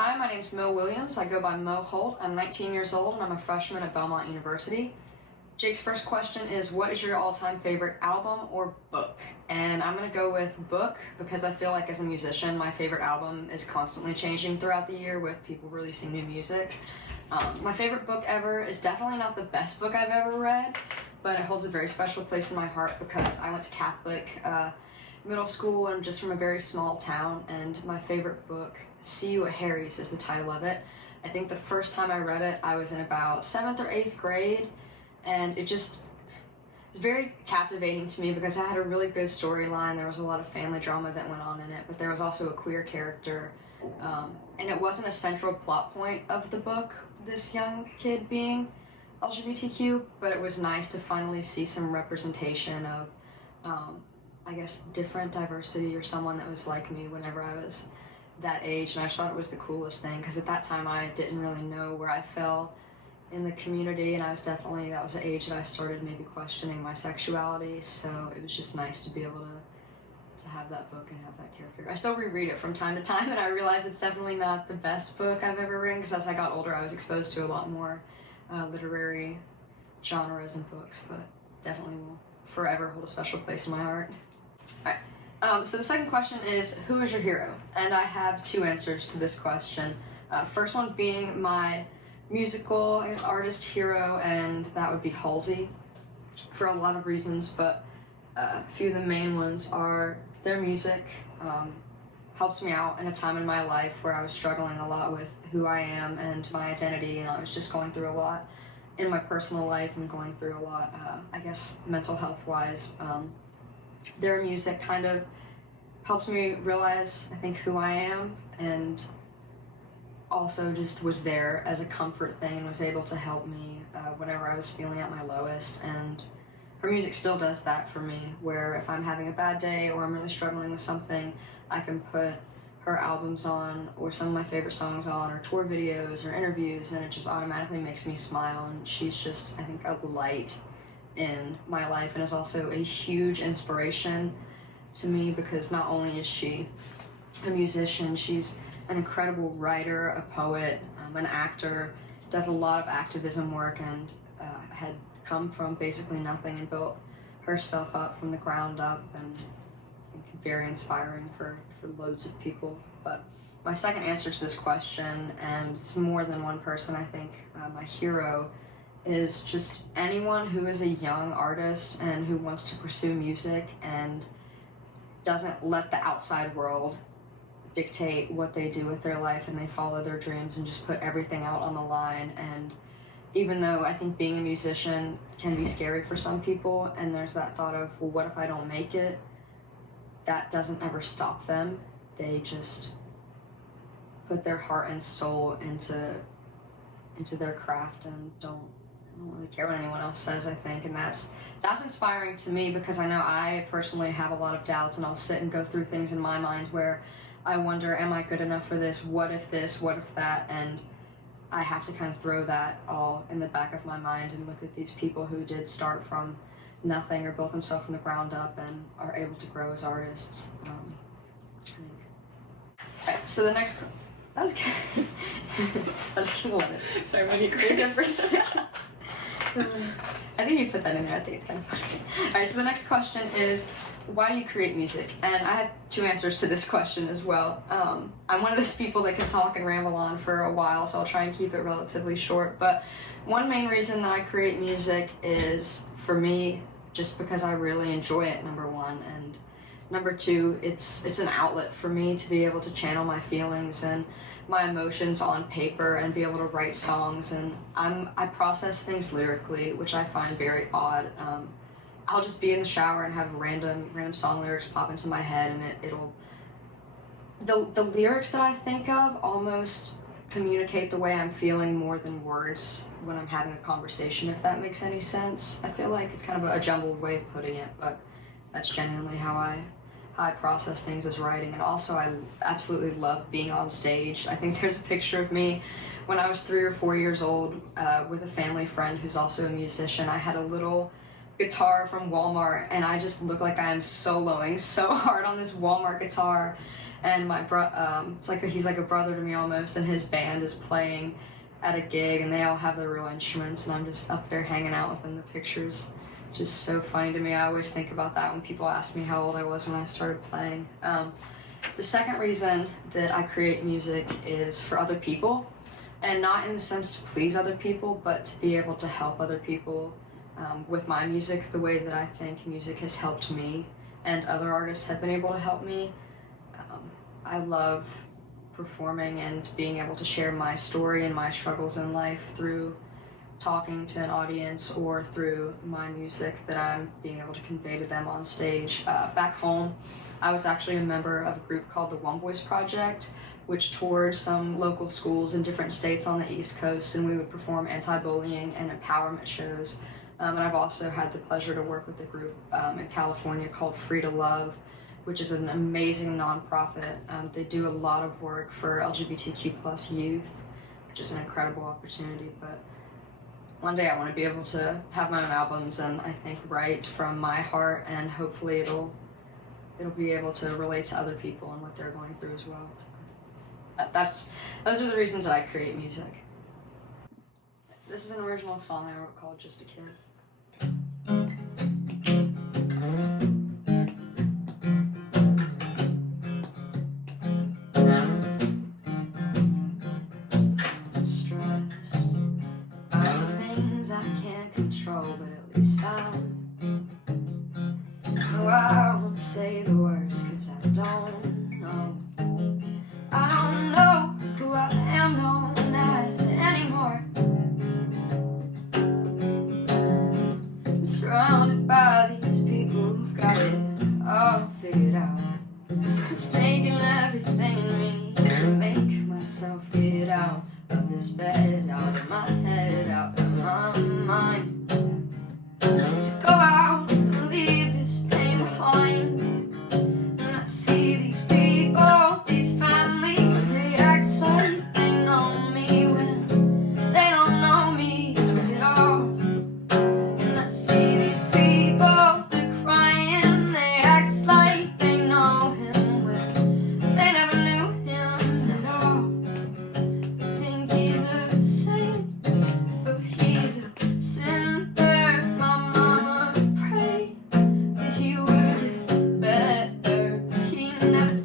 Hi, my name's Mo Williams. I go by Mo Holt. I'm 19 years old and I'm a freshman at Belmont University. Jake's first question is, what is your all-time favorite album or book? And I'm gonna go with book because I feel like as a musician, my favorite album is constantly changing throughout the year with people releasing new music. My favorite book ever is definitely not the best book I've ever read, but it holds a very special place in my heart because I went to Catholic middle school and I'm just from a very small town, and my favorite book, See You at Harry's, is the title of it. I think the first time I read it, I was in about 7th or 8th grade, and it was very captivating to me because it had a really good storyline. There was a lot of family drama that went on in it, but there was also a queer character, and it wasn't a central plot point of the book, this young kid being LGBTQ, but it was nice to finally see some representation of I guess different diversity, or someone that was like me whenever I was that age. And I just thought it was the coolest thing because at that time I didn't really know where I fell in the community, and that was the age that I started maybe questioning my sexuality. So it was just nice to be able to have that book and have that character. I still reread it from time to time, and I realize it's definitely not the best book I've ever written because as I got older I was exposed to a lot more literary genres and books, but definitely will forever hold a special place in my heart. Alright, so the second question is, who is your hero? And I have two answers to this question. First one being my musical artist hero, and that would be Halsey, for a lot of reasons, but a few of the main ones are their music helped me out in a time in my life where I was struggling a lot with who I am and my identity, and I was just going through a lot in my personal life and going through a lot, I guess, mental health-wise. Their music kind of helped me realize, I think, who I am, and also just was there as a comfort thing and was able to help me whenever I was feeling at my lowest. And her music still does that for me, where if I'm having a bad day or I'm really struggling with something, I can put her albums on or some of my favorite songs on or tour videos or interviews, and it just automatically makes me smile. And she's just, I think, a light in my life, and is also a huge inspiration to me because not only is she a musician, she's an incredible writer, a poet, an actor, does a lot of activism work, and had come from basically nothing and built herself up from the ground up, and very inspiring for loads of people. But my second answer to this question, and it's more than one person, I think, my hero is just anyone who is a young artist and who wants to pursue music and doesn't let the outside world dictate what they do with their life, and they follow their dreams and just put everything out on the line. And even though I think being a musician can be scary for some people, and there's that thought of, well, what if I don't make it? That doesn't ever stop them. They just put their heart and soul into their craft and don't really care what anyone else says, I think. And that's inspiring to me because I know I personally have a lot of doubts, and I'll sit and go through things in my mind where I wonder, am I good enough for this? What if this? What if that? And I have to kind of throw that all in the back of my mind and look at these people who did start from nothing or built themselves from the ground up and are able to grow as artists. I think. Alright, so the next, that was good. I'll just keep it. Sorry, when you crazy for a second. I think you put that in there. I think it's kind of funny. Alright, so the next question is, why do you create music? And I have two answers to this question as well. I'm one of those people that can talk and ramble on for a while, so I'll try and keep it relatively short. But one main reason that I create music is, for me, just because I really enjoy it, number one. And number two, it's an outlet for me to be able to channel my feelings and my emotions on paper and be able to write songs. And I process things lyrically, which I find very odd. I'll just be in the shower and have random song lyrics pop into my head, and the lyrics that I think of almost communicate the way I'm feeling more than words when I'm having a conversation, if that makes any sense. I feel like it's kind of a jumbled way of putting it, but that's genuinely how I process things as writing. And also I absolutely love being on stage. I think there's a picture of me when I was 3 or 4 years old with a family friend who's also a musician. I had a little guitar from Walmart, and I just look like I am soloing so hard on this Walmart guitar. And my he's like a brother to me almost, and his band is playing at a gig, and they all have their real instruments, and I'm just up there hanging out with them. The pictures just so funny to me. I always think about that when people ask me how old I was when I started playing. The second reason that I create music is for other people, and not in the sense to please other people, but to be able to help other people with my music the way that I think music has helped me and other artists have been able to help me. I love performing and being able to share my story and my struggles in life through talking to an audience or through my music that I'm being able to convey to them on stage. Back home, I was actually a member of a group called the One Voice Project, which toured some local schools in different states on the East Coast, and we would perform anti-bullying and empowerment shows. And I've also had the pleasure to work with a group in California called Free to Love, which is an amazing nonprofit. They do a lot of work for LGBTQ+ youth, which is an incredible opportunity. But one day I want to be able to have my own albums and I think write from my heart, and hopefully it'll be able to relate to other people and what they're going through as well. Those are the reasons that I create music. This is an original song I wrote called Just a Kid. I can't control, but at least I won't say the words, 'cause I don't know. I don't know who I am, no, not anymore. I'm surrounded by these people who've got it all figured out. It's taking everything in me to make myself get out of this bed, out of my head, out of my mind. To go out and leave this pain behind. And I see these people, these families, they act like they know me when they don't know me at all. And I see these people, they're crying, they act like they know him when they never knew him at all. They think he's a saint, but he's a sinner. My mama prayed that he would get better, but he never